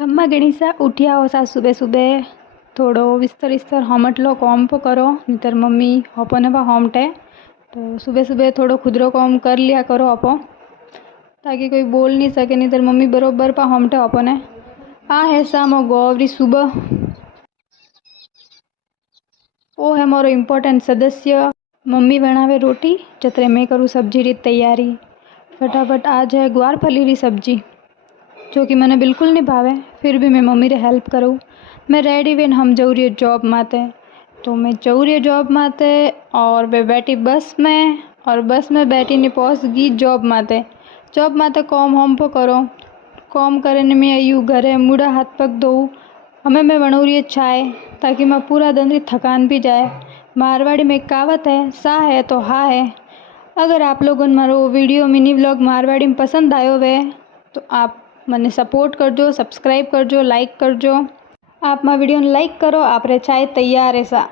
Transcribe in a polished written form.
खम्मा गणिसा उठिया हो सा सुबह सुबह थोड़ो बिस्तर इस्तर हमटलो कॉम पो करो नितर मम्मी होपने पा होमटे तो सुबह सुबह थोड़ो खुदरो कॉम कर लिया करो अपो ताकि कोई बोल नहीं सके नितर मम्मी बरोबर पा होमटे अपने आ है सा मो गोवरी सुबह ओ है मोरो इम्पोर्टेंट सदस्य। मम्मी बनावे रोटी जतरे मैं करूँ सब्जी री तैयारी। फटाफट आज है ग्वार फली री सब्जी जो कि मैंने बिल्कुल नहीं भावे फिर भी मैं मम्मी रे हेल्प करूँ। मैं रेडी वेन हम जाऊँ रही जॉब माते तो मैं जाऊँ रही जॉब माते और मैं बैठी बस में और बस में बैठी ने पहुँच गई जॉब माते कॉम होम पर करो कॉम करे ने मैं आयु घरे मुड़ा हाथ पग धोऊँ। हमें मैं बनाऊँ रही चाय ताकि मैं पूरा दिन री थकान भी जाए। मारवाड़ी में कहावत है सा है तो हा है। अगर आप लोगों ने मारो वीडियो मिनी व्लॉग मारवाड़ी में पसंद आयो वे तो आप मने सपोर्ट करजो, सब्सक्राइब करजो, लाइक करजो। आप मारी वीडियो ने लाइक करो। आप रे चाय तैयार है सा।